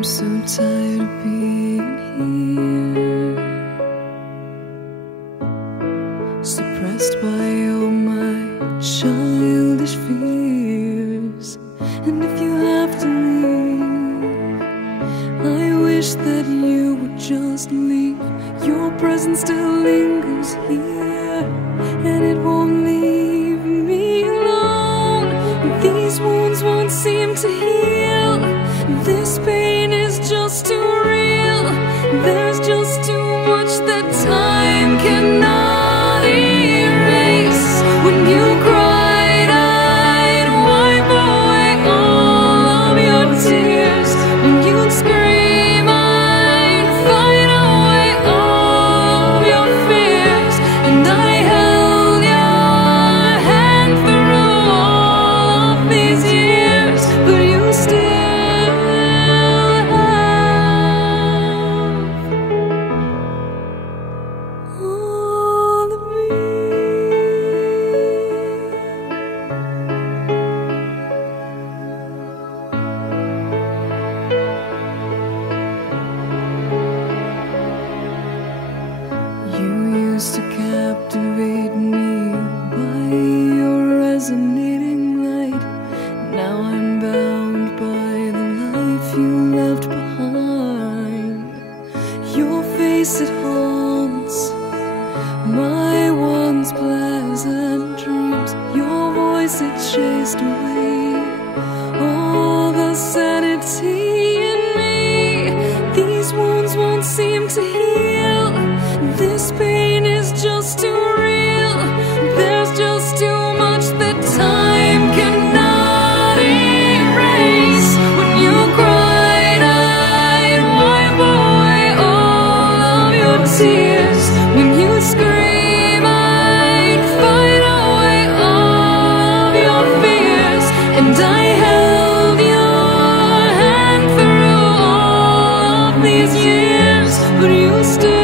I'm so tired of being here, suppressed by all my childish fears. And if you have to leave, I wish that you would just leave. Your presence still lingers here, and it won't leave me alone. These wounds won't seem to heal. This pain is just too real. There's just too much that time cannot erase. When you cried, I'd wipe away all of your tears. When you'd scream, I'd fight away all of your fears. And I held your hand through all of these years, but you still to captivate me by your resonating light. Now I'm bound by the life you left behind. Your face, it haunts my once pleasant dreams. Your voice, it chased away all the sanity in me. These wounds won't seem to heal. This pain is just too real. There's just too much that time cannot erase. When you cried, I'd wipe away all of your tears. When you scream, I'd fight away all of your fears. And I held your hand through all of these years, but you still